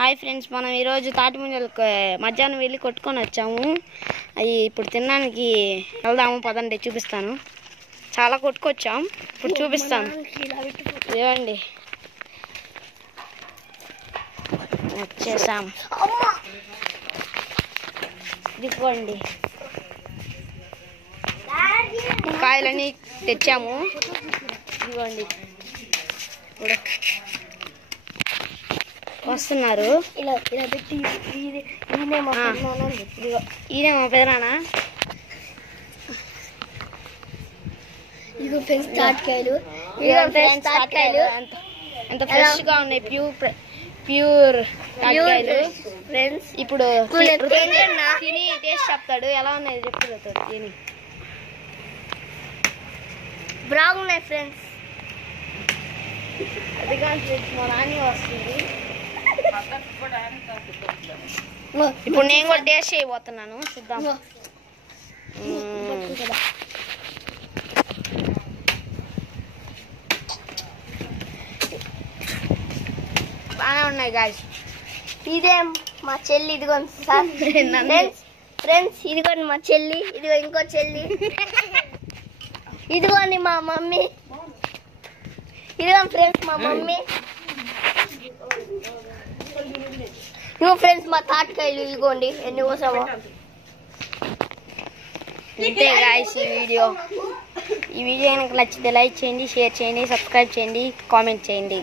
Hi friends, మనం ఈరోజు తాటిముంజలకు మధ్యాహ్నం వెళ్ళి కొట్టుకొని వచ్చాము. అవి ఇప్పుడు తినడానికి వెళ్దాము, పదండి చూపిస్తాను. చాలా కొట్టుకొచ్చాం, ఇప్పుడు చూపిస్తాను. ఇవ్వండి, వచ్చేసాం. ఇదిగోండి, కాయలని తెచ్చాము. ఇదిగోండి, ఇప్పుడు వస్తున్నారు. ఈయన మా పెదనానా. ఎంత ఫ్రెష్ గా ఉన్నాయి, ప్యూర్ తాటికాయలు ఫ్రెండ్స్. ఇప్పుడు తిని టేస్ట్ చెప్తాడు, ఎలా ఉన్నాయి చెప్తాడు. తిని బాగున్నాయి ఫ్రెండ్స్. అది కానీ మా నాని వస్తుంది. ఇప్పుడు నేను కూడా టేస్ట్ చేయబోతున్నాను, చూద్దాం. బాగా ఉన్నాయి గాయస్. ఇదే మా చెల్లి, ఇదిగోండి సార్ ఫ్రెండ్స్. ఇదిగోండి మా చెల్లి, ఇదిగో ఇంకో చెల్లి. ఇదిగోండి మా మమ్మీ, ఇదిగోండి ఫ్రెండ్స్ మా మమ్మీ. ఇదిగో ఫ్రెండ్స్ మా తాటికాయలు, ఇదిగోండి ఎన్ని కోసామో. ఇంతే గాయస్ ఈ వీడియో కనుక నచ్చితే లైక్ చేయండి, షేర్ చేయండి, సబ్స్క్రైబ్ చేయండి, కామెంట్ చేయండి.